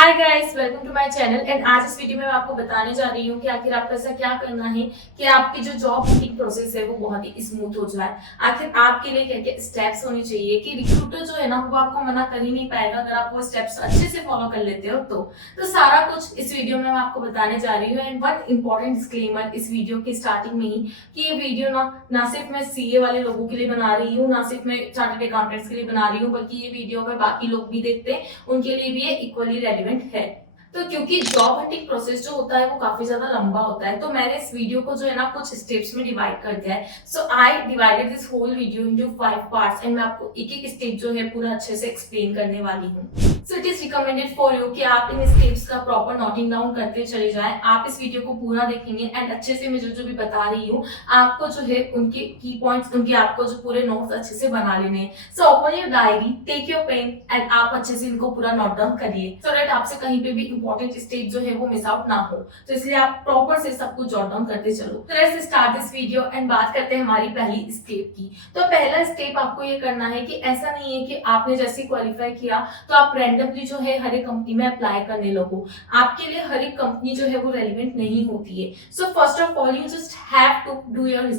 Hi guys, welcome to my channel. And आज इस video में मैं आपको बताने जा रही हूँ कि आखिर आपको ऐसा क्या करना है कि आपकी जो जॉब हंटिंग प्रोसेस है वो बहुत ही स्मूथ हो जाए। आखिर आपके लिए क्या क्या स्टेप्स होने चाहिए कि रिक्रूटर जो है ना वो आपको मना कर ही नहीं पाएगा अगर आप वो स्टेप्स अच्छे से फॉलो कर लेते हो। तो सारा कुछ इस वीडियो में मैं आपको बताने जा रही हूँ। एंड वन इंपॉर्टेंट डिस्क्लेमर इस वीडियो की स्टार्टिंग में ही कि ये वीडियो ना सिर्फ मैं सीए वाले लोगों के लिए बना रही हूँ, ना सिर्फ मैं चार्टर्ड अकाउंटेंट्स के लिए बना रही हूँ, बल्कि ये वीडियो अगर बाकी लोग भी देखते हैं उनके लिए भी ये इक्वली रेलिवेंट है। तो क्योंकि जॉब हंटिंग प्रोसेस जो होता है वो काफी ज्यादा लंबा होता है, तो मैंने इस वीडियो को जो है ना कुछ स्टेप्स में डिवाइड कर दिया है। So I divided this whole video into 5 parts and मैं आपको एक एक स्टेप जो है पूरा अच्छे से एक्सप्लेन करने वाली हूँ। So it is recommended for you कि आप इन स्टेप्स का प्रॉपर नोटिंग डाउन करते चले जाएं। आप इस वीडियो को पूरा देखेंगे एंड अच्छे से मैं जो भी बता रही हूँ आपको जो है उनके की पॉइंट्स, उनके आपको जो पूरे नोट्स अच्छे से बना लेने हैं। So open your diary, take your pen and आप अच्छे से इनको पूरा नोट डाउन करिए सो दैट आपसे कहीं पे भी इंपॉर्टेंट स्टेप जो है वो मिस आउट ना हो। तो इसलिए आप प्रॉपर से सब कुछ जॉट डाउन करते चलो। तो let's start this video and बात करते हैं हमारी पहली स्टेप की। तो पहला स्टेप आपको ये करना है कि ऐसा नहीं है कि आपने जैसे क्वालिफाई किया तो आप रैंडमली जो है हर एक कंपनी में अप्लाई करने लगो। आपके लिए हर एक कंपनी जो है वो रेलिवेंट नहीं होती है। So first of all you just have to do your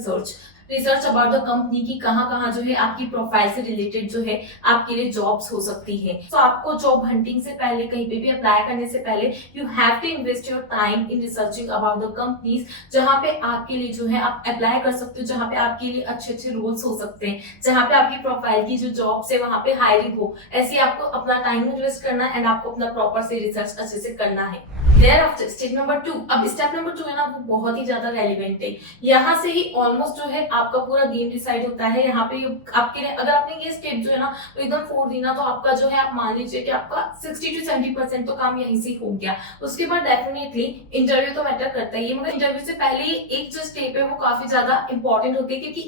research about the company की कहाँ कहाँ जो है आपकी प्रोफाइल से रिलेटेड जो है आपके लिए जॉब्स हो सकती है। तो आपको जॉब हंटिंग से पहले, कहीं पे भी अप्लाई करने से पहले you have to invest your time in researching about the companies जहाँ पे आपके लिए जो है आप अप्लाई कर सकते हो, जहाँ पे आपके लिए अच्छे अच्छे रोल्स हो सकते हैं, जहाँ पे आपकी प्रोफाइल की जो जॉब्स है वहाँ पे हायरिंग हो। ऐसे आपको अपना टाइम इन्वेस्ट करना है एंड आपको अपना प्रॉपर से रिसर्च अच्छे से करना है। Thereafter, step number 2। अब स्टेप नंबर 2 है ना वो बहुत ही ज्यादा रेलिवेंट है। यहाँ से ही ऑलमोस्ट जो है आपका पूरा गेम डिसाइड होता है। यहाँ पे आपके लिए अगर आपने ये स्टेप जो है ना वो एकदम फोड़ दी ना तो आपका जो है आप मान लीजिए कि आपका 60 to 70% तो काम यहीं से हो गया। उसके बाद डेफिनेटली इंटरव्यू तो मैटर करता ही है, मगर इंटरव्यू से पहले एक जो स्टेप है वो काफी ज्यादा इंपॉर्टेंट होती है क्योंकि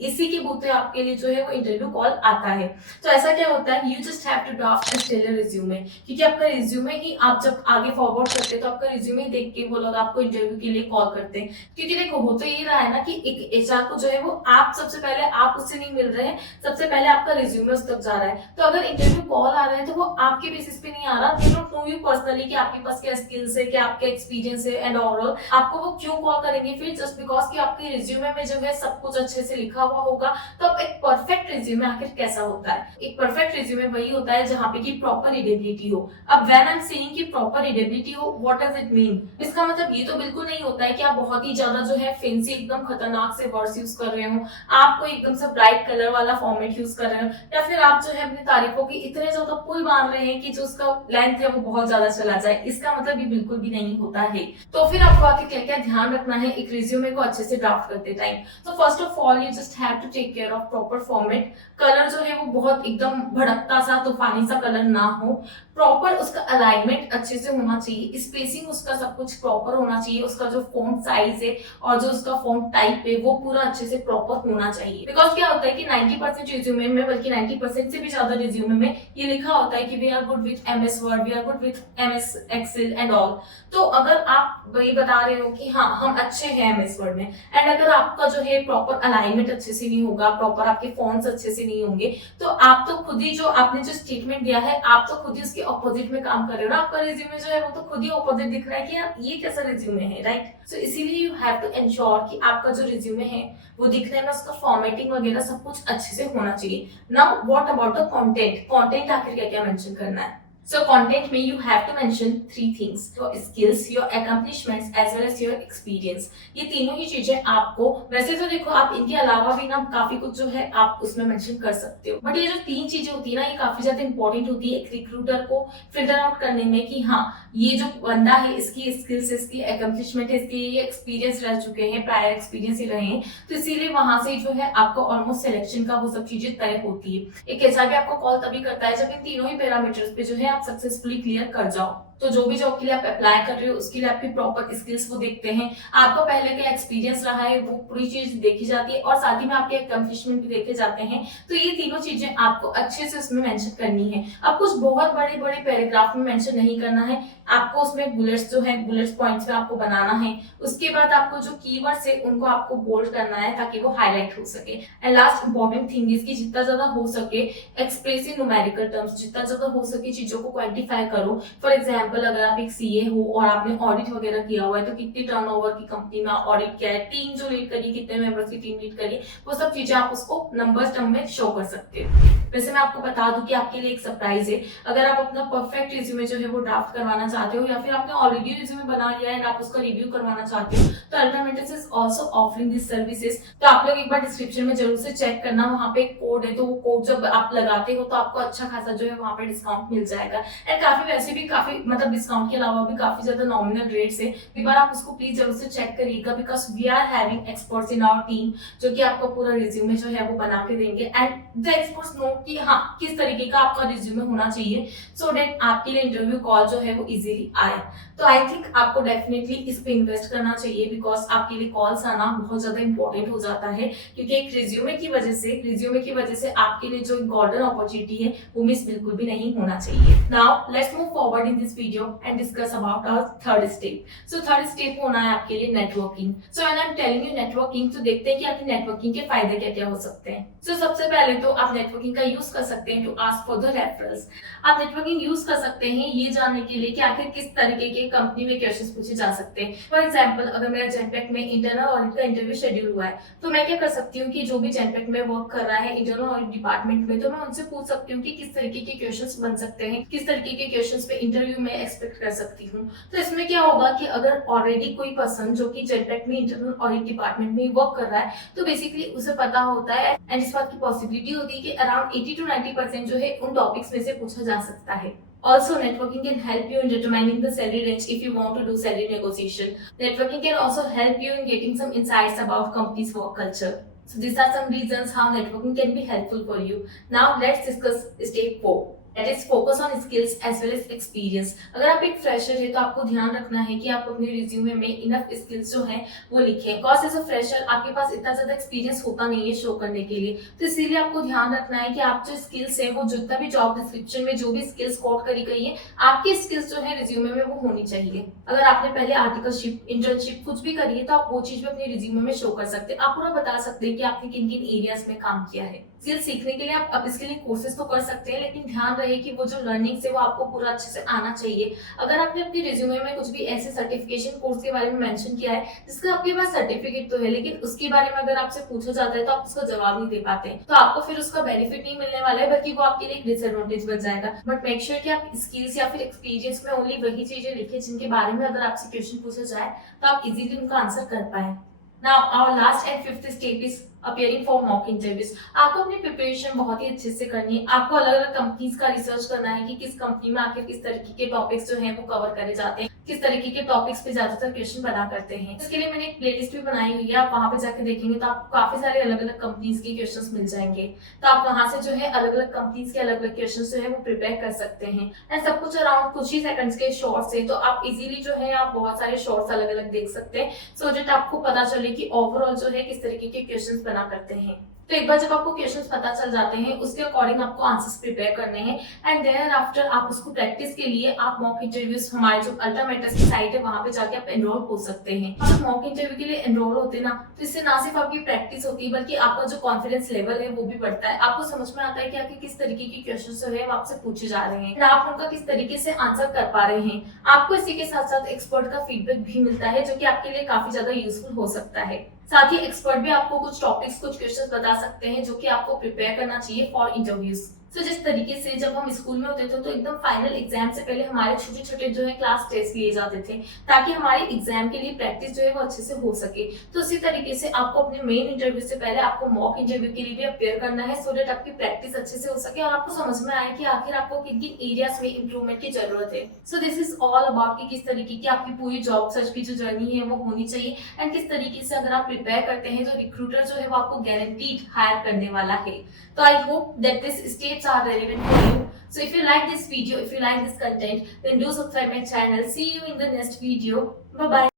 इसी के बूते आपके लिए जो है वो इंटरव्यू कॉल आता है। तो ऐसा क्या होता है, you just have to draft and tailor resume, क्योंकि आपका रिज्यूमे ही आप जब आगे फॉरवर्ड करते हैं तो आपका रिज्यूमे देख के वो लोग आपको इंटरव्यू के लिए कॉल करते हैं। क्योंकि देखो हो तो ये रहा है ना कि एक एचआर को जो है वो आप सबसे पहले आप उससे नहीं मिल रहे हैं, सबसे पहले आपका रिज्यूमे उस तक जा रहा है। तो अगर इंटरव्यू कॉल आ रहा है तो वो आपके बेसिस पे नहीं आ रहा, they don't know you personally कि आपके पास क्या स्किल्स है, क्या आपका एक्सपीरियंस है एंड ओवरऑल आपको वो क्यों कॉल करेंगे फिर जस्ट बिकॉज कि आपके रिज्यूमे में जो है सब कुछ अच्छे से लिखा हुआ होगा। तो अब एक परफेक्ट रिज्यूमे आखिर कैसा होता है? एक परफेक्ट रिज्यूमे वही होता है जहाँ पे की प्रॉपर रीडेबिलिटी हो। अब व्हेन आई एम सेइंग कि प्रॉपर रीडेबिलिटी हो, व्हाट डज इट मीन? इसका मतलब ये तो बिल्कुल नहीं होता है कि आप बहुत ही ज्यादा जो है फैंसी एकदम खतरनाक से वर्ड्स यूज कर रहे हो, आप कोई एकदम से ब्राइट कलर वाला फॉर्मेट यूज कर रहे हो, या फिर आप जो है अपनी तारीफों की इतने ज्यादा पुल बांध रहे हैं कि जो उसका लेंथ है वो बहुत ज्यादा चला जाए। इसका मतलब ये बिल्कुल भी नहीं होता है। तो फिर आपको आगे क्या क्या ध्यान रखना है एक रिज्यूमे को अच्छे से ड्राफ्ट करते टाइम। तो first of all you just have to take care of proper format. Colour जो है वो बहुत एकदम भड़कता सा तूफानी सा कलर ना हो, प्रॉपर उसका अलाइनमेंट अच्छे से होना चाहिए, स्पेसिंग उसका सब कुछ प्रॉपर होना चाहिए, उसका जो फॉन्ट साइज है और जो उसका फॉन्ट टाइप है वो पूरा अच्छे से प्रॉपर होना चाहिए। बिकॉज क्या होता है कि 90% रिज्यूमे में, बल्कि 90% से भी ज्यादा रिज्यूमे में ये लिखा होता है कि we are good with MS Word, we are good with MS Excel and all. तो अगर आप ये बता रहे हो कि हाँ हम अच्छे हैं एमएस वर्ड में, एंड अगर आपका जो है प्रॉपर अलाइनमेंट अच्छे से नहीं होगा, प्रॉपर आपके फॉन्ट्स अच्छे से नहीं होंगे, तो आप तो खुद ही जो आपने जो स्टेटमेंट दिया है आप तो खुद ही उसके ऑपोजिट में काम कर रहे हो ना। आपका रिज्यूमे जो है वो तो खुद ही ऑपोजिट दिख रहा है कि यार ये कैसा रिज्यूमे है, राइट? सो इसीलिए यू हैव टू एंश्योर कि आपका जो रिज्यूमे है वो दिखने में उसका फॉर्मेटिंग वगैरह सब कुछ अच्छे से होना चाहिए। Now what about the content? Content आखिर क्या क्या मेंशन करना है? So content में you have to mention 3 things: your skills, your accomplishments as well as your experience। ये तीनों ही चीजें आपको, वैसे तो देखो आप इनके अलावा भी ना काफी कुछ जो है आप उसमें मेंशन कर सकते हो, बट ये जो 3 चीजें होती है ना ये काफी ज्यादा इंपॉर्टेंट होती है एक रिक्रूटर को फिल्टर आउट करने में कि हाँ ये जो बंदा है इसकी स्किल्स, इसकी अकम्पलिशमेंट है, इसके ये एक्सपीरियंस रह चुके हैं, प्रायर एक्सपीरियंस ही रहे हैं, तो इसीलिए वहां से जो है आपको ऑलमोस्ट सिलेक्शन का वो सब चीजें तय होती है। एक ऐसा भी आपको कॉल तभी करता है जब इन तीनों ही पैरामीटर्स पे जो है आप सक्सेसफुली क्लियर कर जाओ। तो जो भी जॉब के लिए आप अप्लाई कर रहे हो उसके लिए आपकी प्रॉपर स्किल्स वो देखते हैं, आपका पहले का एक्सपीरियंस रहा है वो पूरी चीज देखी जाती है और साथ ही में आपके अकम्पलिशमेंट भी देखे जाते हैं। तो ये तीनों चीजें आपको अच्छे से उसमें मेंशन करनी है। अब कुछ बहुत बड़े बड़े पैराग्राफ में मेंशन नहीं करना है, आपको उसमें बुलेट्स जो है बुलेट्स पॉइंट्स में आपको बनाना है। उसके बाद आपको जो कीवर्ड्स है उनको आपको बोल्ड करना है ताकि वो हाईलाइट हो सके। And last important thing is कि जितना ज्यादा हो सके एक्सप्रेसिव न्यूमेरिकल टर्म्स, जितना ज्यादा हो सके चीजों को क्वांटिफाई करो। फॉर एग्जाम्पल अगर आप एक सीए हो और आपने ऑडिट वगैरह किया हुआ है तो कितनी टर्नओवर की कंपनी में ऑडिट किया है, टीम जो लीड करी, कितने मेंबर्स की टीम लीड करी, वो सब चीजें आप उसको नंबर्स टर्म में शो कर सकते हो। वैसे मैं आपको बता दूं कि आपके लिए एक सरप्राइज है, अगर आप अपना परफेक्ट रिज्यूमे जो है वो ड्राफ्ट करवाना चाहते हो या फिर आपने ऑलरेडी रिज्यूमे बना लिया है और आप उसका रिव्यू करवाना चाहते हो तो Ultramatics is also offering this services. तो आप लोग एक बार डिस्क्रिप्शन में जरूर से चेक करना, वहां पे एक कोड है, तो वो कोड जब आप लगाते हो तो आपको अच्छा खासा जो है वहां पे डिस्काउंट मिल जाएगा। एंड काफी वैसे भी काफी मतलब डिस्काउंट के अलावा भी काफी ज्यादा नॉमिनल रेट्स है, एक बार आप उसको प्लीज जरूर से चेक करिएगा, because we are having experts in our team जो कि आपको पूरा रिज्यूमे जो है वो बना के देंगे। एंड द एक्सपर्ट्स नो कि हाँ किस तरीके का आपका रिज्यूमे होना चाहिए सो दैट आपके लिए इंटरव्यू कॉल जो है वो इजीली आए। तो आई थिंक आपको डेफिनेटली इस पे इन्वेस्ट करना चाहिए, बिकॉज आपके लिए कॉल्स आना बहुत ज्यादा इंपॉर्टेंट हो जाता है, क्योंकि एक रिज्यूमे की वजह से आपके लिए जो गोल्डन अपॉर्चुनिटी है वो मिस बिल्कुल भी नहीं होना चाहिए। Now let's move forward in this video and discuss about our third step. So third step होना है आपके लिए networking. So when I am telling you networking, तो देखते हैं कि आपकी नेटवर्किंग के फायदे क्या क्या हो सकते हैं। सो सबसे पहले तो आप नेटवर्किंग का यूज कर सकते हैं to ask for the referrals. आप नेटवर्किंग यूज कर सकते हैं ये जानने के लिए कि आखिर किस तरीके के कंपनी में क्वेश्चंस पूछे जा सकते हैं। फॉर एग्जांपल अगर मेरा जेनपेक में इंटरनल ऑडिट का इंटरव्यू शेड्यूल हुआ है तो मैं क्या कर सकती हूँ कि जो भी जेनपेक में वर्क कर रहा है इंटरनल ऑडिट डिपार्टमेंट में, तो मैं उनसे पूछ सकती हूँ कि किस तरीके के क्वेश्चंस बन सकते हैं, किस तरीके के क्वेश्चंस पे इंटरव्यू में एक्सपेक्ट कर सकती हूँ। तो इसमें क्या होगा कि अगर ऑलरेडी कोई पर्सन जो कि जेनपेक में इंटरनल ऑडिट डिपार्टमेंट में वर्क कर रहा है तो बेसिकली उसे पता होता है एंड इस बात की पॉसिबिलिटी होती है कि अराउंड 80 to 90% जो है उन टॉपिक्स में से पूछा जा सकता है। Also, networking can help you in determining the salary range if you want to do salary negotiation. Networking can also help you in getting some insights about company's work culture. So these are some reasons how networking can be helpful for you. Now let's discuss step 4. That is focus on skills as well as experience. अगर आप एक fresher है तो आपको ध्यान रखना है कि आप अपने रिज्यूमे में इनफ स्किल्स जो हैं वो लिखें। बिकॉज एज अ फ्रेशर आपके पास इतना ज्यादा एक्सपीरियंस होता नहीं है शो करने के लिए, तो इसीलिए आपको ध्यान रखना है कि आप जो स्किल्स है वो जितना भी जॉब डिस्क्रिप्शन में जो भी स्किल्स कोट करी गई है आपकी स्किल्स जो है रिज्यूमे में वो होनी चाहिए। अगर आपने पहले आर्टिकलशिप, इंटर्नशिप कुछ भी करी है तो आप वो चीज भी अपने रिज्यूमे में शो कर सकते हैं। आप पूरा बता सकते हैं कि आपने किन किन एरियाज में काम किया है। स्किल सीखने के लिए आप अब इसके लिए कोर्सेज तो कर सकते हैं, लेकिन ध्यान रहे कि वो जो लर्निंग है वो आपको पूरा अच्छे से आना चाहिए। अगर आपने अपने रिज्यूमे में कुछ भी ऐसे सर्टिफिकेशन कोर्स के बारे में मेंशन किया है जिसका आपके पास सर्टिफिकेट तो है लेकिन उसके बारे में अगर आपसे पूछा जाता है तो आप उसका जवाब नहीं दे पाते हैं, तो आपको फिर उसका बेनिफिट नहीं मिलने वाला है, बल्कि वो आपके लिए एक डिसएडवांटेज बन जाएगा। बट मेक श्योर कि आप स्किल्स या फिर एक्सपीरियंस में ओनली वही चीजें लिखें जिनके बारे में अगर आपसे क्वेश्चन पूछा जाए तो आप इजीली उनका आंसर कर पाए। Now our last and fifth step is appearing for mock interviews. आपको अपनी प्रिपरेशन बहुत ही अच्छे से करनी है। आपको अलग अलग कंपनीज का रिसर्च करना है कि किस कंपनी में आखिर किस तरीके के टॉपिक्स जो हैं वो कवर करे जाते हैं, किस तरीके के टॉपिक्स पे ज्यादातर क्वेश्चन बना करते हैं। इसके लिए मैंने एक प्लेलिस्ट भी बनाई हुई है, आप वहां पे जाके देखेंगे तो आपको काफी सारे अलग अलग कंपनीज के क्वेश्चंस मिल जाएंगे। तो आप वहां से जो है अलग अलग कंपनीज के अलग अलग क्वेश्चंस जो है वो प्रिपेयर कर सकते हैं। एंड सब कुछ अराउंड कुछ ही सेकंड्स के शॉर्ट्स है, तो आप इजीली जो है आप बहुत सारे शॉर्ट्स अलग अलग देख सकते हैं सो दैट आपको पता चले कि ओवरऑल जो है किस तरीके के क्वेश्चंस बना करते हैं। तो एक बार जब आपको क्वेश्चंस पता चल जाते हैं उसके अकॉर्डिंग आपको आंसर्स प्रिपेयर करने हैं एंड देयर आफ्टर आप उसको प्रैक्टिस के लिए आप मॉक इंटरव्यूज हमारे जो अल्ट्रामेटिक्स की साइट है वहां पे जाके आप एनरोल हो सकते हैं। आप मॉक इंटरव्यू के लिए एनरोल होते हैं ना तो इससे ना सिर्फ आपकी प्रैक्टिस होती है बल्कि आपका जो कॉन्फिडेंस लेवल है वो भी बढ़ता है। आपको समझ में आता है कि आखिर किस तरीके के क्वेश्चन जो है वो आपसे पूछे जा रहे हैं, आप उनका किस तरीके से आंसर कर पा रहे हैं। आपको इसी के साथ साथ एक्सपर्ट का फीडबैक भी मिलता है जो कि आपके लिए काफी ज्यादा यूजफुल हो सकता है। साथ ही एक्सपर्ट भी आपको कुछ टॉपिक्स, कुछ क्वेश्चंस बता सकते हैं जो कि आपको प्रिपेयर करना चाहिए फॉर इंटरव्यूज। तो जिस तरीके से जब हम स्कूल में होते थे तो एकदम फाइनल एग्जाम से पहले हमारे छोटे छोटे जो है क्लास टेस्ट लिए जाते थे ताकि हमारे एग्जाम के लिए प्रैक्टिस जो है वो अच्छे से हो सके। तो उसी तरीके से आपको अपने मेन इंटरव्यू से पहले आपको मॉक इंटरव्यू के लिए भी अपेयर करना है सो दैट आपकी प्रैक्टिस अच्छे से हो सके और आपको समझ में आए कि आखिर आपको किन किन एरियाज में इंप्रूवमेंट की जरूरत है। So this is all about कि किस तरीके की आपकी पूरी जॉब सर्च की जो जर्नी है वो होनी चाहिए एंड किस तरीके से अगर आप प्रिपेयर करते हैं तो रिक्रूटर जो है वो आपको गारंटीड हायर करने वाला है। तो I hope that this steps are relevant for you. So if you like this video, if you like this content, then do subscribe my channel. See you in the next video. Bye bye.